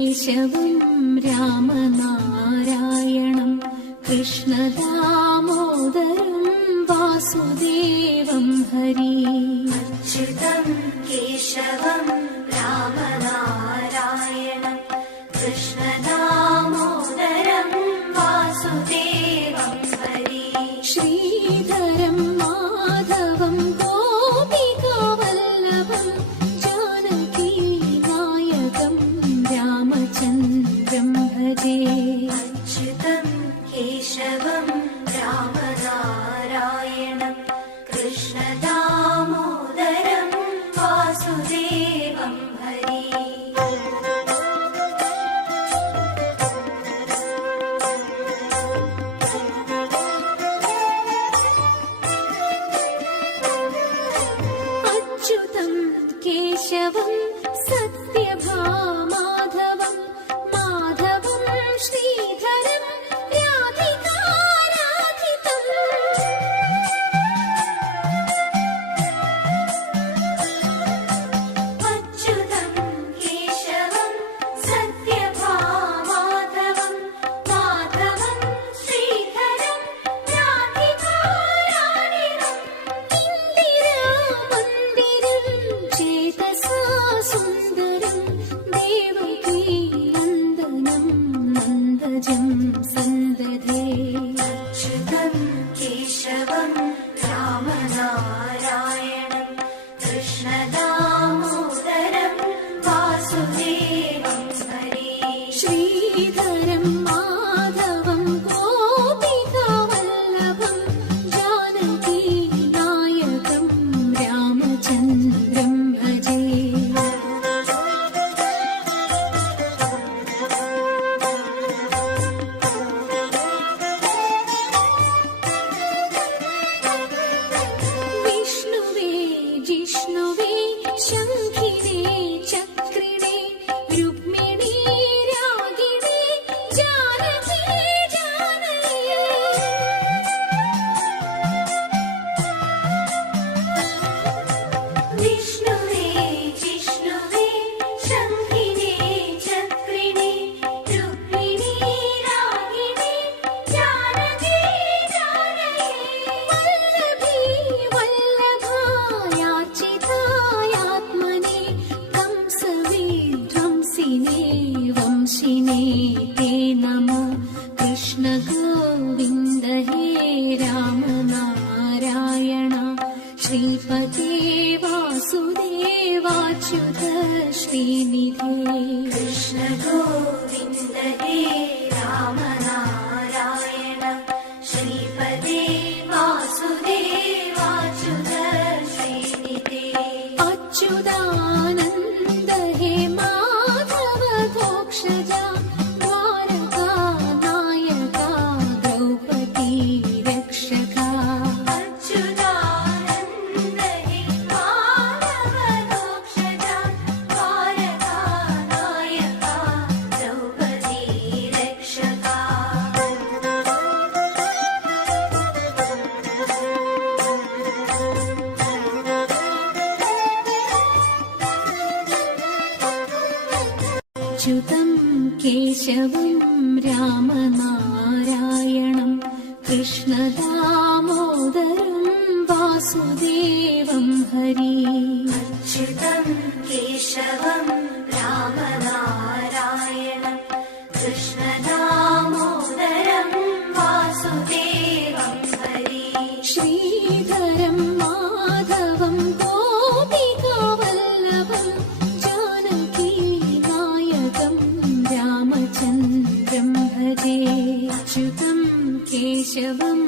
കേശവം രാമനാരായണം കൃഷ്ണദാമോദരം വാസുദേവം ഹരി. അച്യുതം കേശവം രാമനാരായണം കൃഷ്ണദാമോദരം വാസുദേവം ഹരി. ശ്രീധരം മാധവം ഗോപികാവല്ലഭം ജാനകീ നായകം രാമചന്ദ്രം ഭജേ. അച്യുതം കേശവം രാമനാരായണം കൃഷ്ണദാമോദരം വാസുദേവം ഹരി. അച്യുതം കേശവം സത്യഭാമാധവം മാധവം ശ്രീധരം രാധികാരാധിതം. അച്യുതം കേശവം സത്യഭാമാധവം മാധവം ശ്രീധരം രാധികാരാധിതം. ഇന്ദിരാമന്ദിരം ചേതസാ സുന്ദരം ദേവകീ നന്ദനം നന്ദജം സന്ദധേ. അച്യുതം കേശവം രാമനാരായണം കൃഷ്ണദാമോദരം വാസുദേവം ഹരി. ശ്രീധരം മാധവം ഗോപികാവല്ലഭം ജാനകീ നായകം രാമചന്ദ്രം ഭജേ. വിഷ്ണുവേ ജിഷ്ണുവേ ശംഖിനേ ചക്രിണേ രുക്മിണീ രാഗിണീ ജാനകീ ജാനകീ. വിഷ്ണുവേ ജിഷ്ണുവേ ശംഖിനേ ചക്രിണേ രുക്മിണീ രാഗിണീ ജാനകീ ജാനകീ. വല്ലഭീ വല്ലഭായാർച്ചിതായാത്മനേ കംസവിധ്വംസിനേ വംശിനേ തേ നമഃ. കൃഷ്ണ ഗോവിന്ദ ഹേ രാമനാരായണ ശ്രീപതേ വാസുദേവാച്യുത ശ്രീനിധേ. കൃഷ്ണ ഗോവിന്ദ ഹേ രാമനാരായണ ശ്രീപദേ വാസുദേവാച്യുത ശ്രീനിധേ. അച്യുതാനന്ദ ഹേ മാധവ ഘോഷജ ദ്വാരകാ നായക ദ്രൗപദീ രക്ഷക. അച്യുതാനന്ദ ഹേ മാധവദോക്ഷജ ദ്വാരകാനായക ദ്രൗപദീ രക്ഷക. അച്യുതം കേശവം രാമനാരായണം കൃഷ്ണദാമോദരം വാസുദേവം ഹരി. അച്യുതം കേശവം രാമനാരായണം കൃഷ്ണദാമോദരം വാസുദേവം ഹരി. ശ്രീധരം മാധവം ഗോപികാവല്ലഭം ജാനകീ നായകം രാമചന്ദ്രം ഭജേ. അച്യുതം കേശവം